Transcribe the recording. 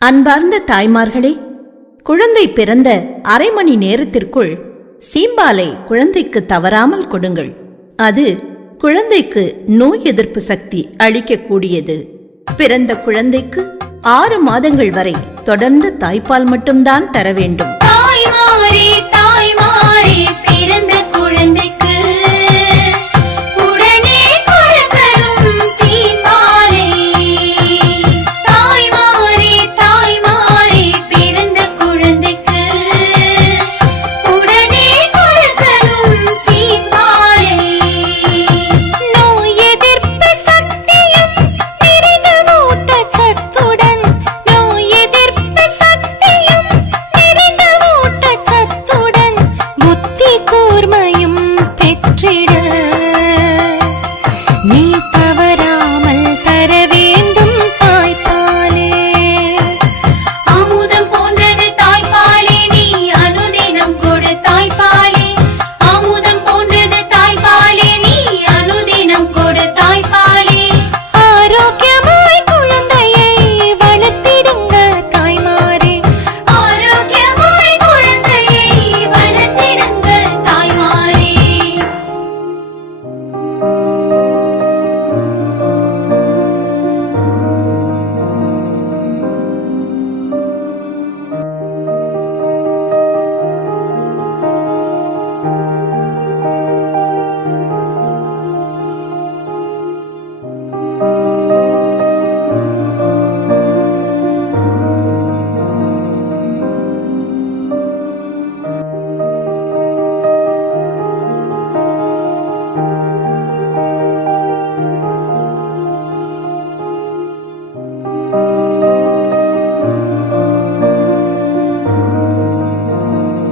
அன்பார்ந்த தாய்மார்களே, குழந்தை பிறந்த அரை மணி நேரத்திற்குள் சீம்பாலை குழந்தைக்கு தவறாமல் கொடுங்கள். அது குழந்தைக்கு நோய் எதிர்ப்பு சக்தி அளிக்கக்கூடியது. பிறந்த குழந்தைக்கு 6 மாதங்கள் வரை தொடர்ந்து தாய்ப்பால் மட்டும்தான் தர வேண்டும்.